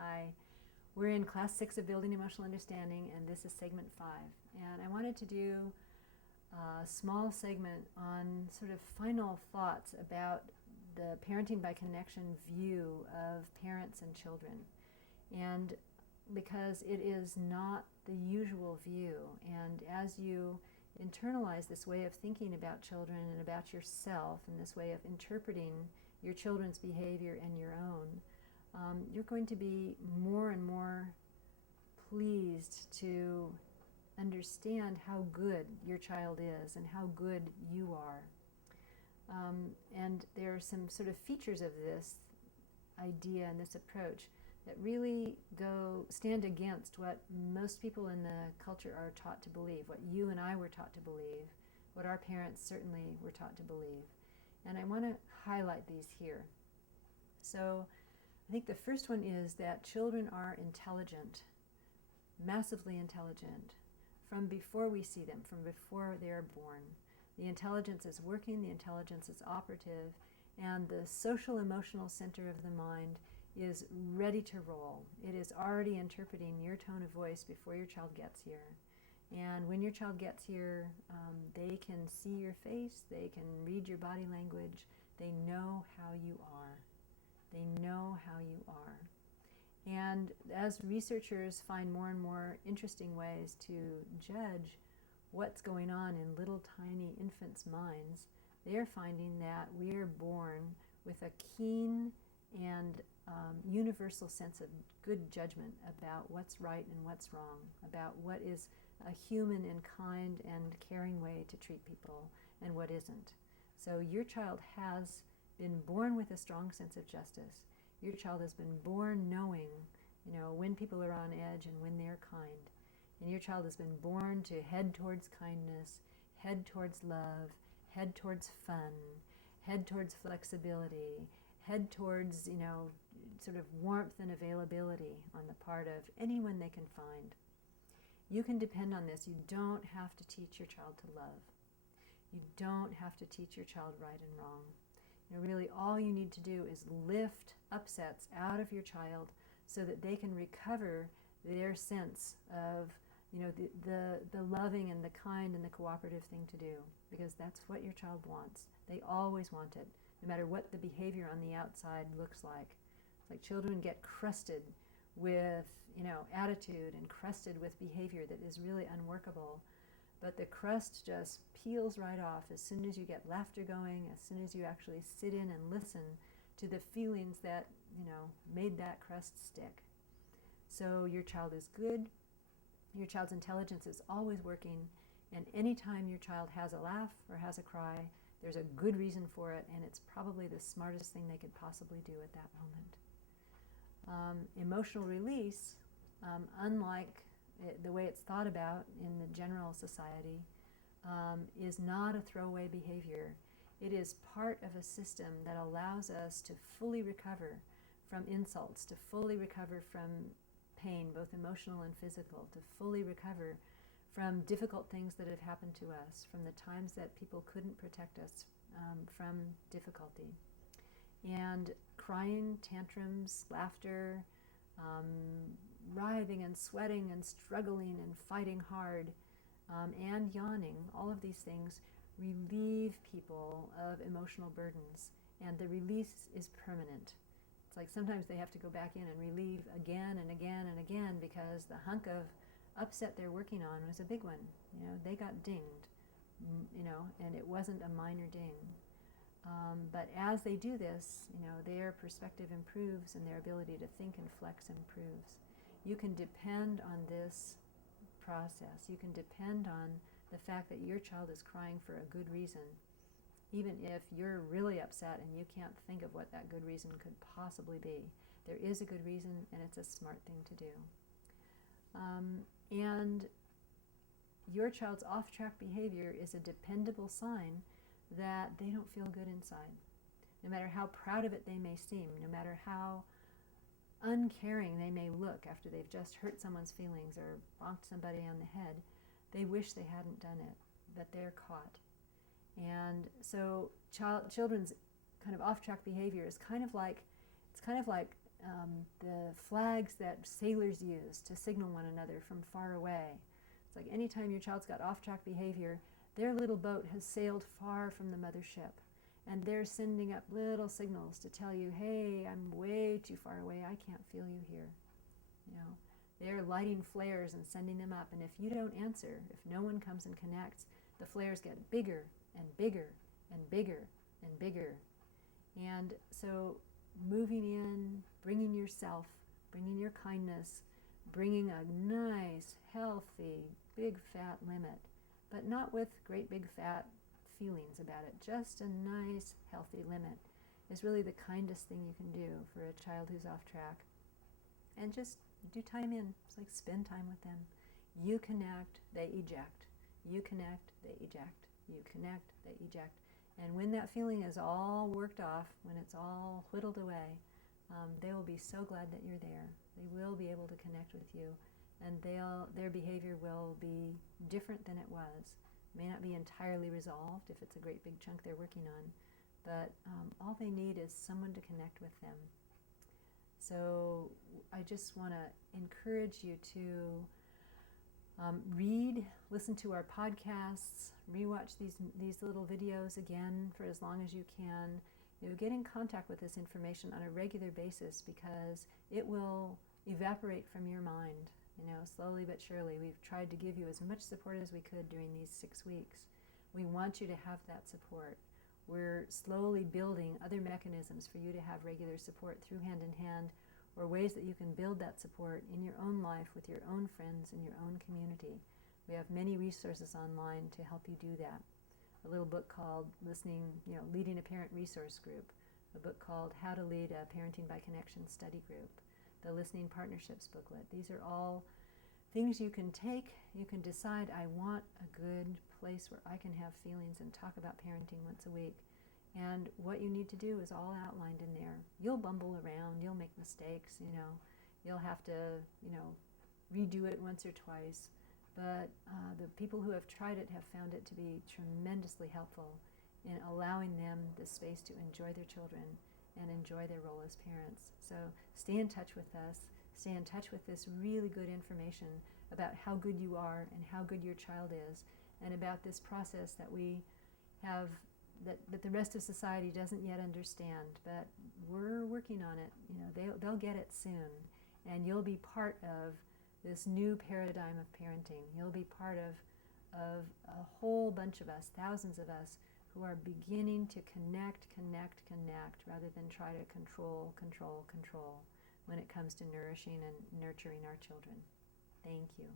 Hi. We're in class 6 of Building Emotional Understanding, and this is segment 5. And I wanted to do a small segment on sort of final thoughts about the parenting by connection view of parents and children. And because it is not the usual view, and as you internalize this way of thinking about children and about yourself, and this way of interpreting your children's behavior and your own, you're going to be more and more pleased to understand how good your child is and how good you are. And there are some sort of features of this idea and this approach that really stand against what most people in the culture are taught to believe, what you and I were taught to believe, what our parents certainly were taught to believe. And I want to highlight these here. So I think the first one is that children are intelligent, massively intelligent, from before we see them, from before they are born. The intelligence is working, the intelligence is operative, and the social emotional center of the mind is ready to roll. It is already interpreting your tone of voice before your child gets here. And when your child gets here, they can see your face, they can read your body language, they know how you are. They know how you are. And as researchers find more and more interesting ways to judge what's going on in little tiny infants' minds, they are finding that we are born with a keen and universal sense of good judgment about what's right and what's wrong, about what is a human and kind and caring way to treat people and what isn't. So your child has been born with a strong sense of justice. Your child has been born knowing, when people are on edge and when they're kind. And your child has been born to head towards kindness, head towards love, head towards fun, head towards flexibility, head towards, sort of warmth and availability on the part of anyone they can find. You can depend on this. You don't have to teach your child to love. You don't have to teach your child right and wrong. Really all you need to do is lift upsets out of your child so that they can recover their sense of the loving and the kind and the cooperative thing to do, because that's what your child wants. They always want it, no matter what the behavior on the outside looks like. It's like children get crusted with attitude and crusted with behavior that is really unworkable. But the crust just peels right off as soon as you get laughter going, as soon as you actually sit in and listen to the feelings that, made that crust stick. So your child is good, your child's intelligence is always working, and anytime your child has a laugh or has a cry, there's a good reason for it, and it's probably the smartest thing they could possibly do at that moment. Emotional release, unlike the way it's thought about in the general society, is not a throwaway behavior. It is part of a system that allows us to fully recover from insults, to fully recover from pain, both emotional and physical, to fully recover from difficult things that have happened to us, from the times that people couldn't protect us from difficulty. And crying, tantrums, laughter, writhing and sweating and struggling and fighting hard, and yawning, all of these things relieve people of emotional burdens, and the release is permanent. It's like sometimes they have to go back in and relieve again and again and again because the hunk of upset they're working on was a big one. They got dinged, and it wasn't a minor ding. But as they do this, their perspective improves and their ability to think and flex improves. You can depend on this process. You can depend on the fact that your child is crying for a good reason, even if you're really upset and you can't think of what that good reason could possibly be. There is a good reason, and it's a smart thing to do. And your child's off-track behavior is a dependable sign that they don't feel good inside. No matter how proud of it they may seem, no matter how uncaring they may look after they've just hurt someone's feelings or bonked somebody on the head, they wish they hadn't done it, but they're caught. And so children's kind of off-track behavior is kind of like the flags that sailors use to signal one another from far away. It's like anytime your child's got off-track behavior, their little boat has sailed far from the mothership, and they're sending up little signals to tell you, hey, I'm way too far away, I can't feel you here. You know, they're lighting flares and sending them up, and if you don't answer, if no one comes and connects, the flares get bigger and bigger and bigger and bigger. And so moving in, bringing yourself, bringing your kindness, bringing a nice, healthy, big fat limit, but not with great big fat feelings about it. Just a nice, healthy limit is really the kindest thing you can do for a child who's off track. And just do time in. It's like spend time with them. You connect, they eject. You connect, they eject. You connect, they eject. And when that feeling is all worked off, when it's all whittled away, they will be so glad that you're there. They will be able to connect with you, and their behavior will be different than it was. It may not be entirely resolved if it's a great big chunk they're working on, but all they need is someone to connect with them. So I just want to encourage you to read, listen to our podcasts, rewatch these little videos again for as long as you can. You know, get in contact with this information on a regular basis, because it will evaporate from your mind. You know, slowly but surely. We've tried to give you as much support as we could during these 6 weeks. We want you to have that support. We're slowly building other mechanisms for you to have regular support through Hand in Hand, or ways that you can build that support in your own life with your own friends in your own community. We have many resources online to help you do that. A little book called Leading a Parent Resource Group, a book called How to Lead a Parenting by Connection Study Group, the Listening Partnerships booklet. These are all things you can take. You can decide, I want a good place where I can have feelings and talk about parenting once a week. And what you need to do is all outlined in there. You'll bumble around, you'll make mistakes, you'll have to, redo it once or twice. But the people who have tried it have found it to be tremendously helpful in allowing them the space to enjoy their children and enjoy their role as parents. So stay in touch with us. Stay in touch with this really good information about how good you are and how good your child is, and about this process that we have that the rest of society doesn't yet understand, but we're working on it. They'll get it soon, and you'll be part of this new paradigm of parenting. You'll be part of a whole bunch of us, thousands of us, who are beginning to connect, rather than try to control when it comes to nourishing and nurturing our children. Thank you.